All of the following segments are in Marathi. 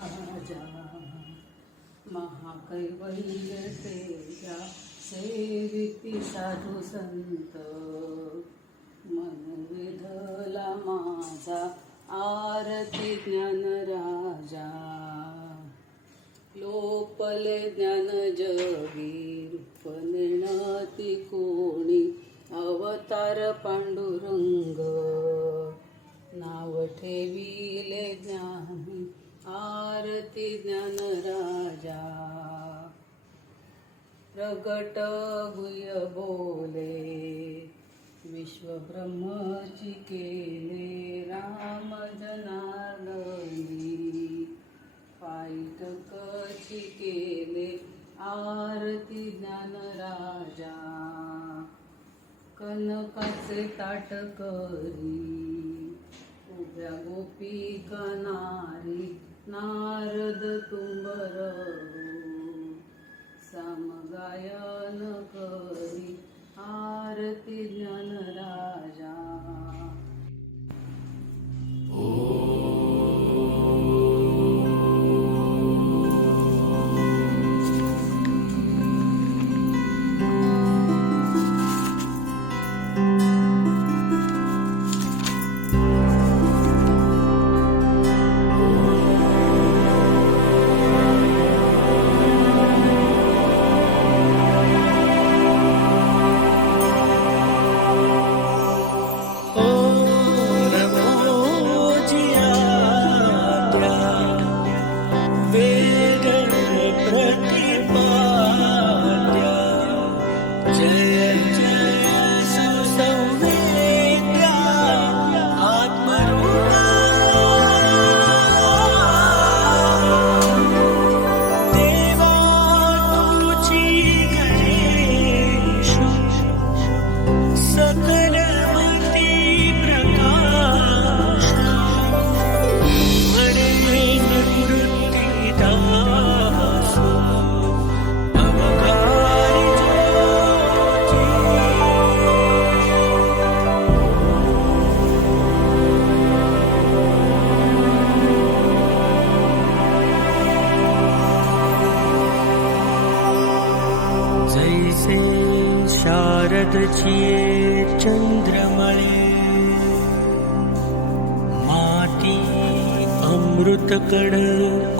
राजा महाकैवल्य तेजा सेविती साधू संत मन विधला माझा आरती ज्ञान राजा लोपले ज्ञान जगी रूपनिणती कोणी अवतार पांडुरंग नाव ठेविले ज्ञानी. आरती ज्ञान राजा प्रगट भुय बोले विश्वब्रह्मची केले राम जनार्दनी. पायटकची केले आरती ज्ञान राजा कनकाचे ताट करी उभ्या गोपी कनारी. नारद तुंबर समगायन मा अमृतकड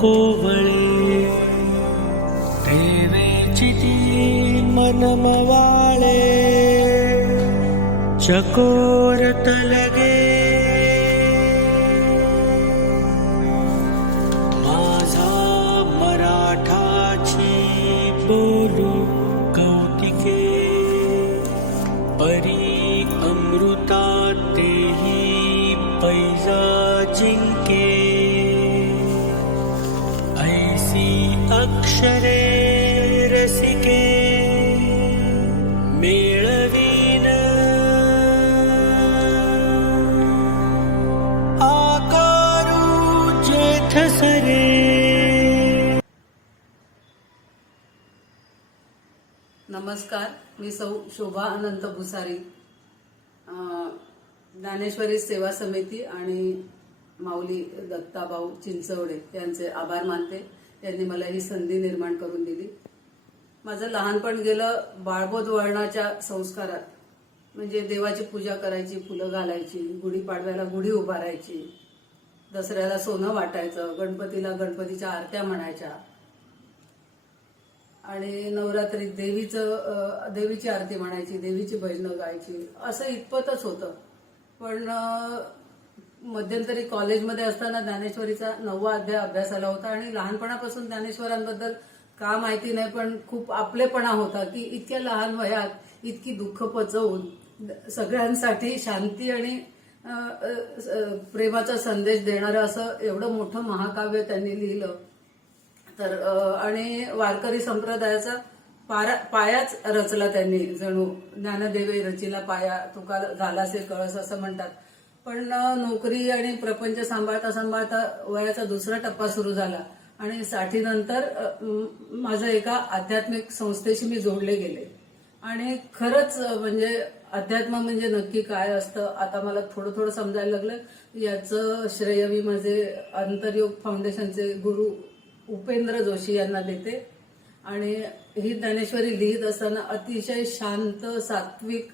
को वळे देवे चिति मनमवाळे चकोरतलगे परी अमृता तेही पैजा जिंके ऐसी अक्षरे रसिके नमस्कार मी सौ शोभा अनंत भुसारी. ज्ञानेश्वरी सेवा समिती आणि माऊली दत्ताभाऊ चिंचवडे यांचे आभार मानते. यांनी मला ही संधी निर्माण करून दिली. माझं लहानपण गेलं बाळबोध वळणाच्या संस्कारात. म्हणजे देवाची पूजा करायची फुलं घालायची गुढीपाडव्याला गुढी उभारायची दसऱ्याला सोनं वाटायचं गणपतीला गणपतीच्या आरत्या म्हणायच्या आणि नवरात्रीत देवीचं देवीची आरती म्हणायची देवीची भजनं गायची असं इतपतच होतं. पण मध्यंतरी कॉलेजमध्ये असताना ज्ञानेश्वरीचा नववा अध्याय अभ्यासाला होता आणि लहानपणापासून ज्ञानेश्वरांबद्दल का माहिती नाही पण खूप आपलेपणा होता की इतक्या लहान वयात इतकी दुःख पचवून सगळ्यांसाठी शांती आणि प्रेमाचा संदेश देणारं असं एवढं मोठं महाकाव्य त्यांनी लिहिलं. तर आणि वारकरी संप्रदायाचा पारा पायाच रचला त्यांनी. जणू ज्ञानदेवे रचिला पाया तुका झालासे कळस असं म्हणतात. पण नोकरी आणि प्रपंच सांभाळता सांभाळता वयाचा दुसरा टप्पा सुरू झाला. आणि साठीनंतर माझं एका आध्यात्मिक संस्थेशी मी जोडले गेले. आणि खरंच म्हणजे अध्यात्म म्हणजे नक्की काय असतं आता मला थोडं थोडं समजायला लागलं. याचं श्रेय मी माझे अंतरयोग फाउंडेशनचे गुरु उपेंद्र जोशी यांना देते. आणि ही ज्ञानेश्वरी लिहित असताना अतिशय शांत सात्विक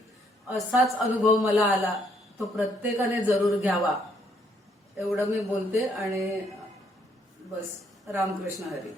असाच अनुभव मला आला. तो प्रत्येकाने जरूर घ्यावा. एवढं मी बोलते आणि बस. रामकृष्ण हरी.